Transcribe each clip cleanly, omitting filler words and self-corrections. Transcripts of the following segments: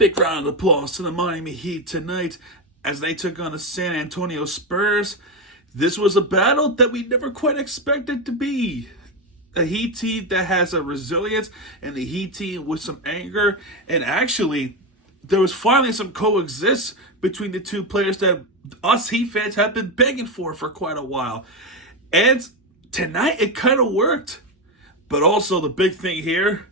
Big round of applause to the Miami Heat tonight as they took on the San Antonio Spurs. This was a battle that we never quite expected to be. A Heat team that has a resilience and the Heat team with some anger. And actually, there was finally some coexist between the two players that us Heat fans have been begging for quite a while. And tonight, it kind of worked. But also, the big thing here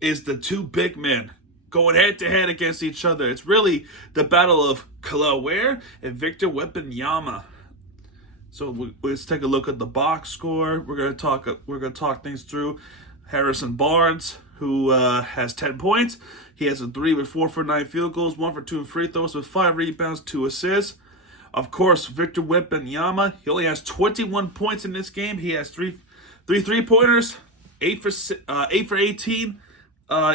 is the two big men going head-to-head against each other. It's really the battle of KEL'EL WARE and Victor Wembanyama. So let's take a look at the box score. We're gonna talk things through. Harrison Barnes, who has 10 points. He has a 3 with 4 for 9 field goals, 1 for 2 free throws with 5 rebounds, 2 assists. Of course, Victor Wembanyama, he only has 21 points in this game. He has three three-pointers, 8 for 18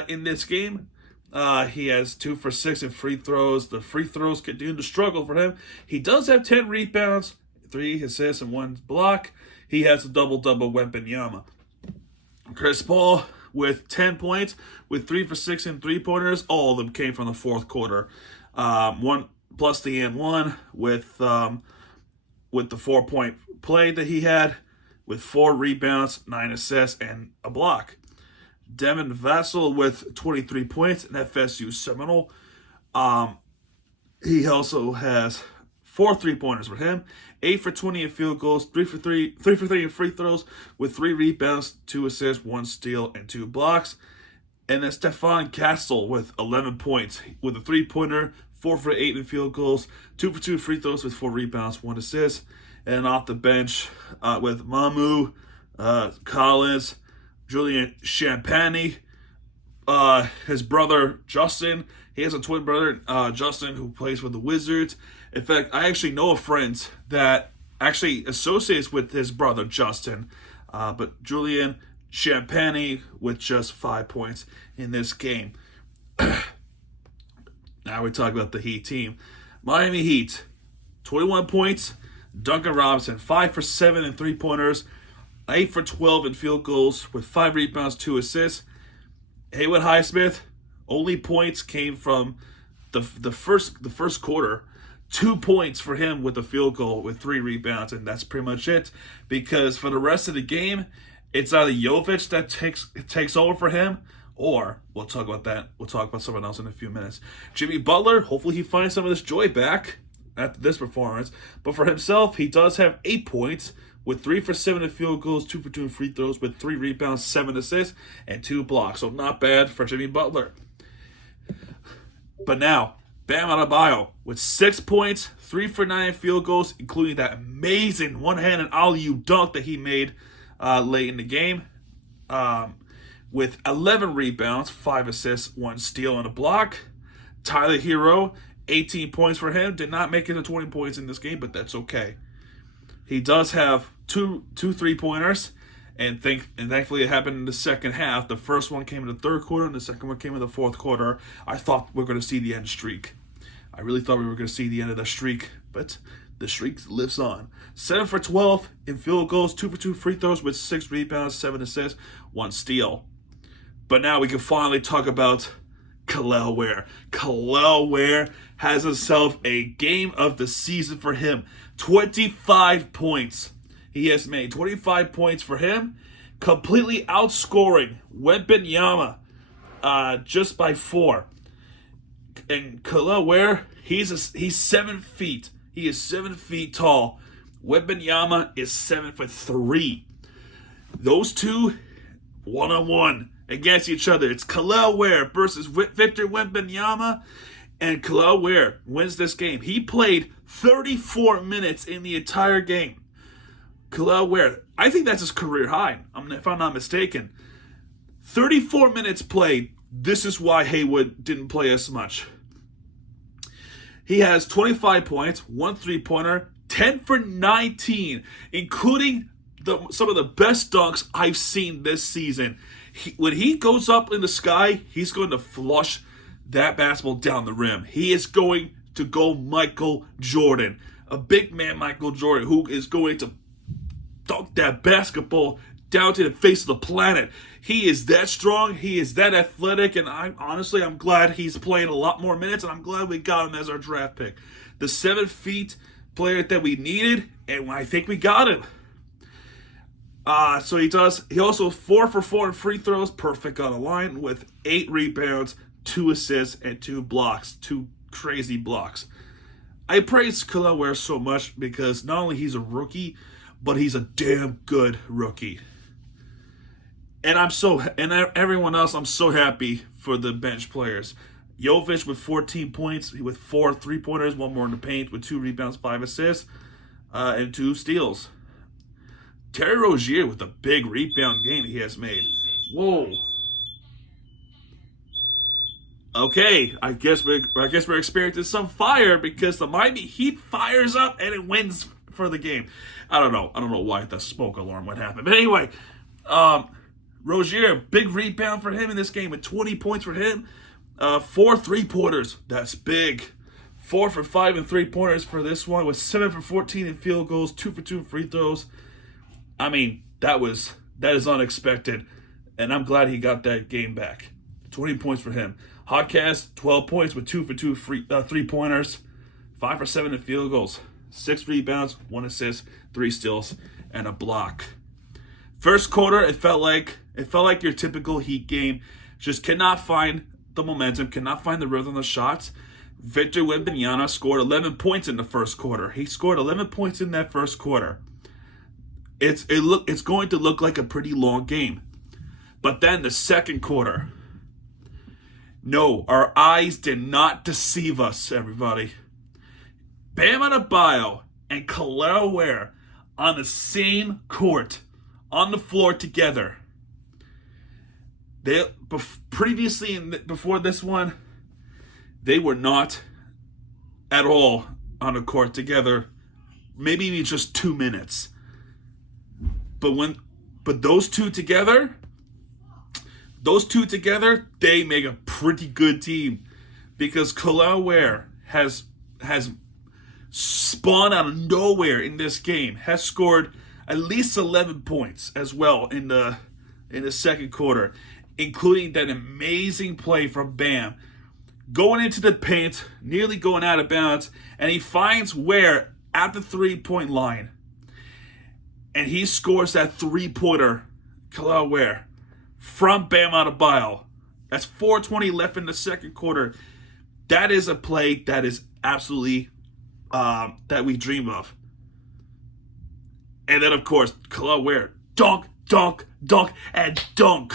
in this game. He has 2 for 6 in free throws. The free throws continue to struggle for him. He does have 10 rebounds, 3 assists, and 1 block. He has a double-double Wembanyama. Chris Paul with 10 points, with 3 for 6 in three-pointers. All of them came from the fourth quarter. One plus the and one with the 4-point play that he had, with 4 rebounds, 9 assists, and a block. Devin Vassell with 23 points, an FSU Seminole. He also has 4 three-pointers for him, 8 for 20 in field goals, 3 for 3 in free throws, with 3 rebounds, 2 assists, 1 steal, and 2 blocks. And then Stephon Castle with 11 points, with a 3-pointer, 4 for 8 in field goals, 2 for 2 free throws with 4 rebounds, 1 assist. And off the bench with Mamu, Collins, Julian Champagny, his brother Justin. He has a twin brother, Justin, who plays for the Wizards. In fact, I actually know a friend that actually associates with his brother Justin. But Julian Champagny with just 5 points in this game. Now we talk about the Heat team. Miami Heat, 21 points. Duncan Robinson, 5 for 7 in three-pointers, 8 for 12 in field goals, with 5 rebounds, 2 assists. Haywood Highsmith, only points came from the first quarter. 2 points for him with a field goal with 3 rebounds, and that's pretty much it. Because for the rest of the game, it's either Jovic that takes over for him, or we'll talk about that. We'll talk about someone else in a few minutes. Jimmy Butler, hopefully he finds some of this joy back after this performance. But for himself, he does have 8 points, with 3 for 7 in field goals, 2 for 2 in free throws, with 3 rebounds, 7 assists, and 2 blocks. So not bad for Jimmy Butler. But now, Bam Adebayo with 6 points, 3 for 9 field goals, including that amazing one-handed alley-oop dunk that he made late in the game. With 11 rebounds, 5 assists, 1 steal, and a block. Tyler Hero, 18 points for him. Did not make it to 20 points in this game, but that's okay. He does have two three-pointers, and thankfully it happened in the second half. The first one came in the third quarter, and the second one came in the fourth quarter. I thought we were going to see the end streak. I really thought we were going to see the end of the streak, but the streak lives on. 7 for 12 in field goals, 2 for 2 free throws with 6 rebounds, 7 assists, 1 steal. But now we can finally talk about KEL'EL WARE. KEL'EL WARE has himself a game of the season for him. 25 points. He has made 25 points for him, completely outscoring Wembanyama just by 4. And KEL'EL WARE, he's 7 feet. He is 7 feet tall. Wembanyama is 7'3". Those two, 1-on-1 against each other. It's KEL'EL WARE versus Victor Wembanyama, and KEL'EL WARE wins this game. He played 34 minutes in the entire game. KEL'EL WARE, I think that's his career high, if I'm not mistaken. 34 minutes played. This is why Haywood didn't play as much. He has 25 points, 1 three-pointer, 10 for 19, including some of the best dunks I've seen this season. When he goes up in the sky, he's going to flush that basketball down the rim. He is going to go Michael Jordan, a big man Michael Jordan, who is going to dunk that basketball down to the face of the planet. He is that strong. He is that athletic. And I'm glad he's playing a lot more minutes. And I'm glad we got him as our draft pick. The 7 feet player that we needed. And I think we got him. So he also 4 for 4 in free throws. Perfect on the line with 8 rebounds, 2 assists, and 2 blocks. 2 crazy blocks. I praise KEL'EL WARE so much because not only he's a rookie, but he's a damn good rookie. And everyone else, I'm so happy for the bench players. Jovic with 14 points, with 4 3-pointers, 1 more in the paint, with 2 rebounds, 5 assists, and 2 steals. Terry Rozier with a big rebound game he has made. Whoa. Okay, I guess we're experiencing some fire because the Miami Heat fires up and it wins for the game. I don't know why the smoke alarm would happen. But anyway, Rozier, big rebound for him in this game with 20 points for him. 4 3-pointers. That's big. 4 for 5 in 3-pointers for this one with 7 for 14 in field goals, 2 for 2 free throws. I mean, that is unexpected, and I'm glad he got that game back. 20 points for him. Hotcast, 12 points with 2 for 2 3-pointers, 5 for 7 in field goals, 6 rebounds, 1 assist, 3 steals, and a block. First quarter, it felt like your typical Heat game. Just cannot find the momentum, cannot find the rhythm of the shots. Victor Wembanyama scored 11 points in the first quarter. He scored 11 points in that first quarter. It's going to look like a pretty long game. But then the second quarter. No, our eyes did not deceive us, everybody. Bam Adebayo and KEL'EL WARE on the same court, on the floor together. Before this one, they were not at all on the court together. Maybe just 2 minutes. But those two together, they make a pretty good team because KEL'EL WARE has spawned out of nowhere in this game, has scored at least 11 points as well in the second quarter, including that amazing play from Bam going into the paint, nearly going out of bounds, and he finds Ware at the 3-point line. And he scores that 3-pointer, KEL'EL WARE, from Bam Adebayo. That's 4:20 left in the second quarter. That is a play that is absolutely that we dream of. And then, of course, KEL'EL WARE, dunk, dunk, dunk, and dunk.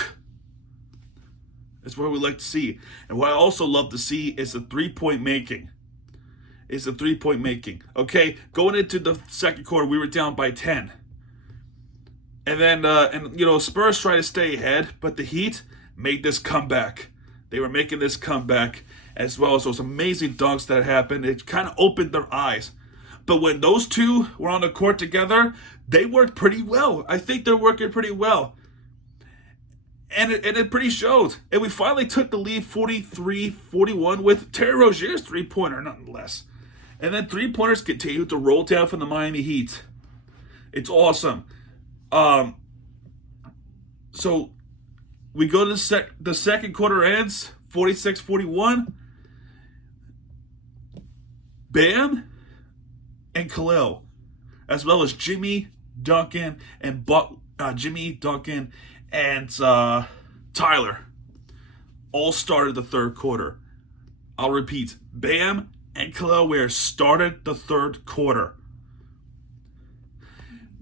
That's what we like to see. And what I also love to see is the 3-point making. Okay, going into the second quarter, we were down by 10. And then, Spurs try to stay ahead, but the Heat made this comeback. They were making this comeback, as well as those amazing dunks that happened. It kind of opened their eyes. But when those two were on the court together, they worked pretty well. I think they're working pretty well. And it pretty showed. And we finally took the lead 43-41 with Terry Rozier's 3-pointer, nothing less. And then 3-pointers continued to roll down from the Miami Heat. It's awesome. So we go to the second quarter ends, 46-41. Bam and KEL'EL, as well as Jimmy Duncan and Tyler, all started the third quarter. I'll repeat, Bam and KEL'EL WARE started the third quarter.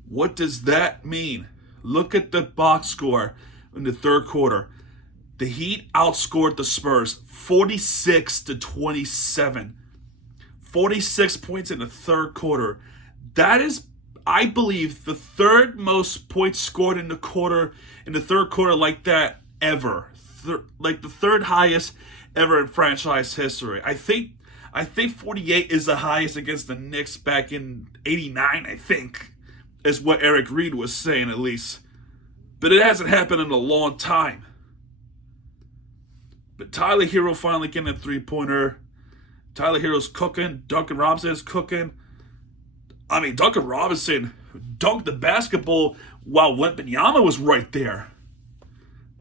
What does that mean? Look at the box score in the third quarter. The Heat outscored the Spurs 46-27. 46 points in the third quarter. That is, I believe, the third most points scored in the third quarter like that ever. Like the third highest ever in franchise history. I think 48 is the highest against the Knicks back in '89, I think. Is what Eric Reed was saying, at least. But it hasn't happened in a long time. But Tyler Hero finally getting a 3-pointer. Tyler Hero's cooking. Duncan Robinson is cooking. I mean, Duncan Robinson dunked the basketball while Wembanyama was right there.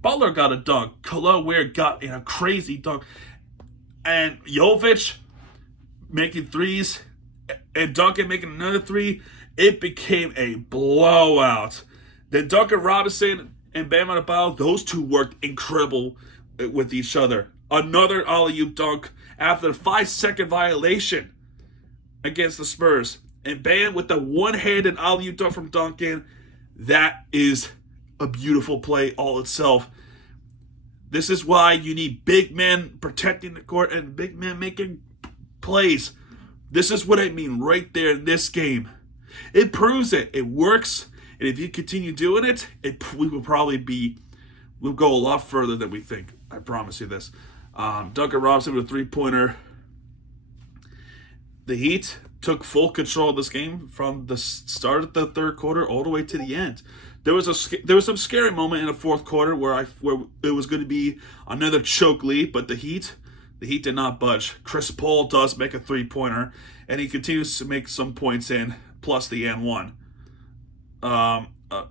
Butler got a dunk. KEL'EL WARE got in a crazy dunk. And Jovic making threes and Duncan making another three. It became a blowout. Then Duncan Robinson and Bam Adebayo, those two worked incredible with each other. Another alley-oop dunk after the 5-second violation against the Spurs. And Bam with the one-handed alley-oop dunk from Duncan. That is a beautiful play all itself. This is why you need big men protecting the court and big men making plays. This is what I mean right there in this game. It proves it. It works. And if you continue doing it, we'll go a lot further than we think. I promise you this. Duncan Robinson with a three-pointer. The Heat took full control of this game from the start of the third quarter all the way to the end. There was some scary moment in the fourth quarter where it was going to be another choke lead, but the Heat did not budge. Chris Paul does make a three-pointer, and he continues to make some points in, plus the and one.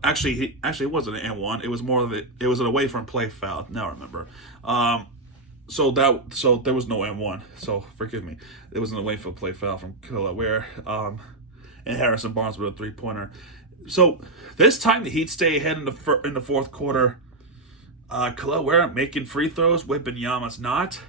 Actually, it wasn't an and one. It was more of it was an away from play foul. Now I remember. So there was no and one. So forgive me. It was an away from play foul from KEL'EL WARE. And Harrison Barnes with a three-pointer. So this time the Heat stay ahead in the fourth quarter. KEL'EL WARE making free throws. Wembanyama's not.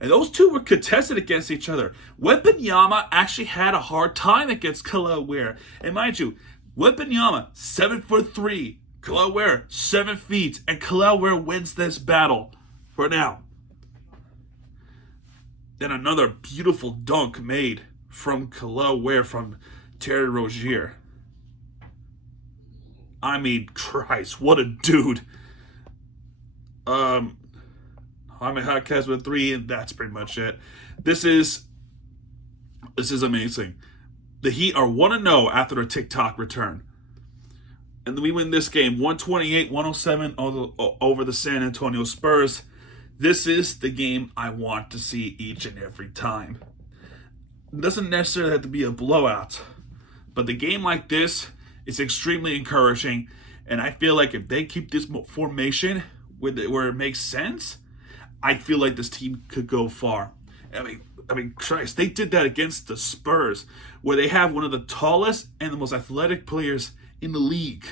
And those two were contested against each other. Wembanyama actually had a hard time against KEL'EL WARE. And mind you, Wembanyama, 7'3", KEL'EL WARE, 7 feet, and KEL'EL WARE wins this battle for now. Then another beautiful dunk made from KEL'EL WARE from Terry Rozier. I mean, Christ, what a dude. Jaime Jaquez with 3, and that's pretty much it. This is amazing. The Heat are 1-0 after their TikTok return. And we win this game 128-107 over the San Antonio Spurs. This is the game I want to see each and every time. It doesn't necessarily have to be a blowout, but the game like this is extremely encouraging, and I feel like if they keep this formation where it makes sense, I feel like this team could go far. I mean, Christ, they did that against the Spurs, where they have one of the tallest and the most athletic players in the league.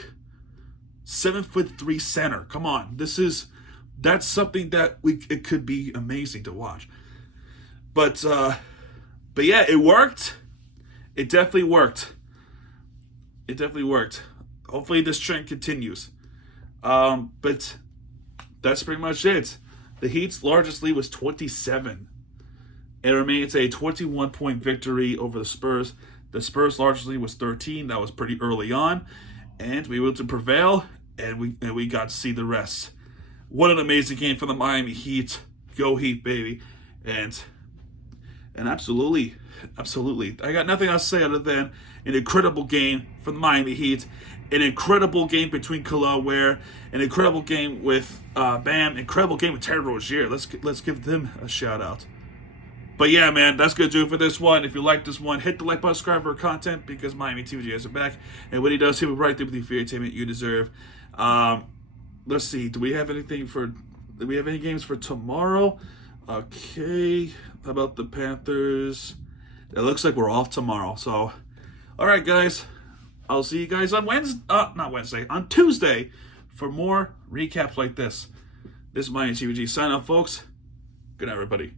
7'3" center. Come on, that's something that it could be amazing to watch. But yeah, it worked. It definitely worked. Hopefully this trend continues. But that's pretty much it. The Heat's largest lead was 27. It remains a 21-point victory over the Spurs. The Spurs' largest lead was 13. That was pretty early on. And we were able to prevail, and we got to see the rest. What an amazing game for the Miami Heat. Go Heat, baby. And absolutely. I got nothing else to say other than an incredible game from the Miami Heat. An incredible game between KEL'EL WARE. An incredible game with Bam. Incredible game with Terry Rozier. Let's give them a shout out. But yeah, man, that's going to do it for this one. If you like this one, hit the like button, subscribe for content, because Miami TVGs are back. And when he does, he'll be right there with you for the entertainment you deserve. Let's see. Do we have any games for tomorrow? Okay. How about the Panthers? It looks like we're off tomorrow. So, all right, guys. I'll see you guys on on Tuesday for more recaps like this. This is Miami TVG. Sign up, folks. Good night, everybody.